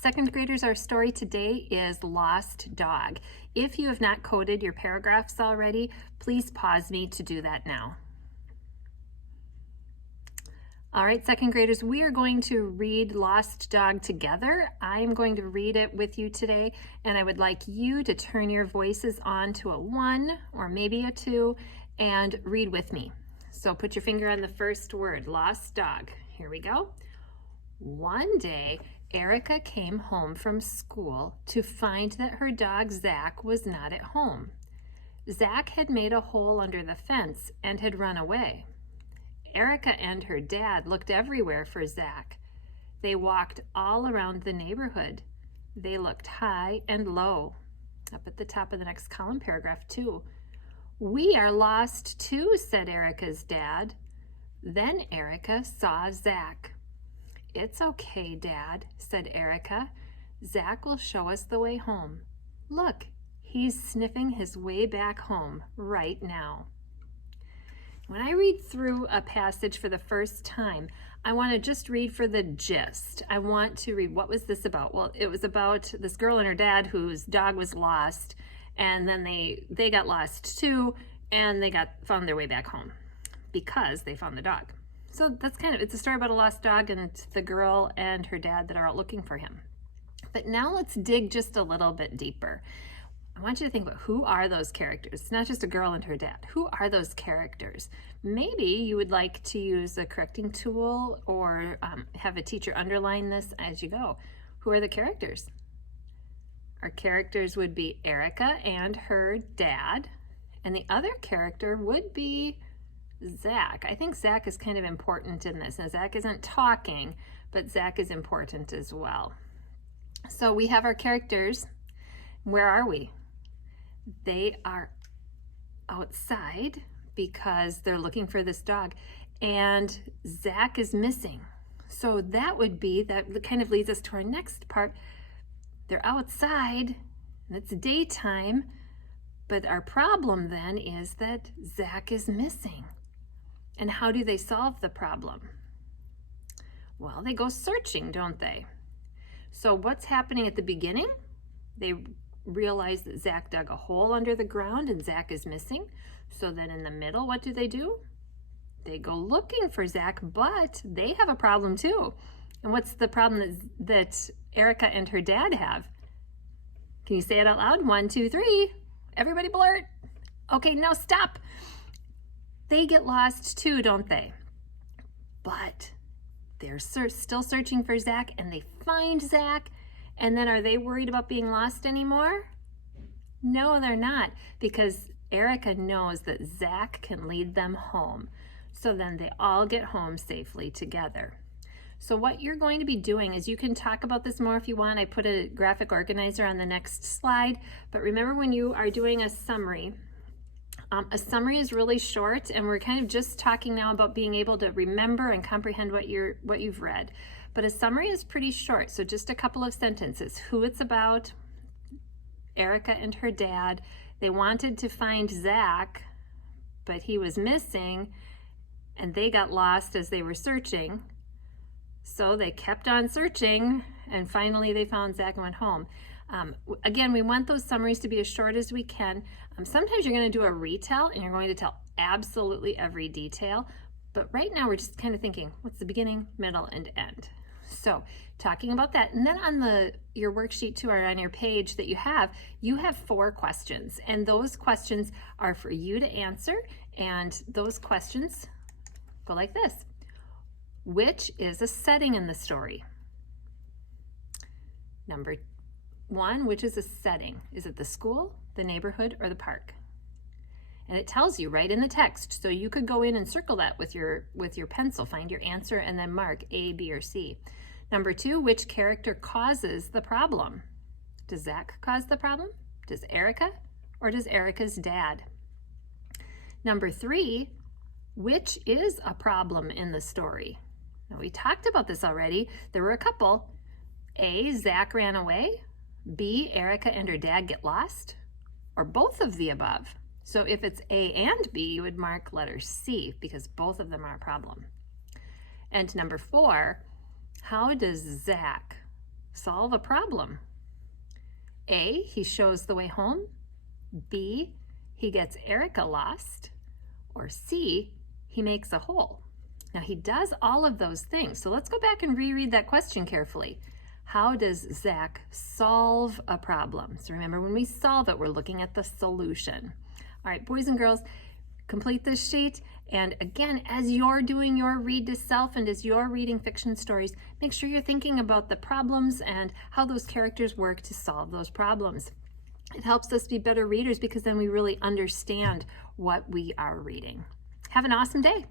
Second graders, our story today is Lost Dog. If you have not coded your paragraphs already, please pause me to do that now. All right, second graders, we are going to read Lost Dog together. I'm going to read it with you today, and I would like you to turn your voices on to a 1 or maybe a 2 and read with me. So put your finger on the first word, Lost Dog. Here we go. One day, Erica came home from school to find that her dog Zach was not at home. Zach had made a hole under the fence and had run away. Erica and her dad looked everywhere for Zach. They walked all around the neighborhood. They looked high and low. Up at the top of the next column, paragraph 2. "We are lost too," said Erica's dad. Then Erica saw Zach. "It's okay, Dad," said Erica. "Zach will show us the way home. Look, he's sniffing his way back home right now." When I read through a passage for the first time, I want to just read for the gist. I want to read, what was this about? Well, it was about this girl and her dad whose dog was lost, and then they got lost too, and they found their way back home because they found the dog. So that's it's a story about a lost dog, and it's the girl and her dad that are out looking for him. But now let's dig just a little bit deeper. I want you to think about, who are those characters? It's not just a girl and her dad. Who are those characters? Maybe you would like to use a correcting tool or have a teacher underline this as you go. Who are the characters? Our characters would be Erica and her dad, and the other character would be Zach. I think Zach is kind of important in this. Now, Zach isn't talking, but Zach is important as well. So we have our characters. Where are we? They are outside because they're looking for this dog, and Zach is missing. So that kind of leads us to our next part. They're outside, and it's daytime, but our problem then is that Zach is missing. And how do they solve the problem? Well, they go searching, don't they? So what's happening at the beginning? They realize that Zach dug a hole under the ground and Zach is missing. So then in the middle, what do? They go looking for Zach, but they have a problem too. And what's the problem that Erica and her dad have? Can you say it out loud? 1, 2, 3. Everybody blurt. Okay, no, stop. They get lost too, don't they? But they're still searching for Zach, and they find Zach. And then are they worried about being lost anymore? No, they're not, because Erica knows that Zach can lead them home. So then they all get home safely together. So what you're going to be doing is, you can talk about this more if you want. I put a graphic organizer on the next slide. But remember, when you are doing a summary is really short, and we're kind of just talking now about being able to remember and comprehend what you've read. But a summary is pretty short, so just a couple of sentences. Who it's about: Erica and her dad. They wanted to find Zach, but he was missing, and they got lost as they were searching. So they kept on searching, and finally they found Zach and went home. Again, we want those summaries to be as short as we can. Sometimes you're going to do a retell, and you're going to tell absolutely every detail. But right now we're just kind of thinking, what's the beginning, middle, and end? So talking about that, and then on your worksheet too, or on your page that you have 4 questions, and those questions are for you to answer, and those questions go like this. Which is a setting in the story? Number 1, which is a setting? Is it the school, the neighborhood, or the park? And it tells you right in the text, so you could go in and circle that with your pencil, find your answer, and then mark A, B, or C. Number 2, which character causes the problem? Does Zach cause the problem? Does Erica? Or does Erica's dad? Number 3, which is a problem in the story? Now, we talked about this already. There were a couple. A, Zach ran away. B, Erica and her dad get lost. Or both of the above. So if it's A and B, you would mark letter C, because both of them are a problem. And number 4, how does Zach solve a problem? A, he shows the way home. B, he gets Erica lost. Or C, he makes a hole. Now he does all of those things. So let's go back and reread that question carefully. How does Zach solve a problem? So remember, when we solve it, we're looking at the solution. All right, boys and girls, complete this sheet. And again, as you're doing your read to self and as you're reading fiction stories, make sure you're thinking about the problems and how those characters work to solve those problems. It helps us be better readers because then we really understand what we are reading. Have an awesome day.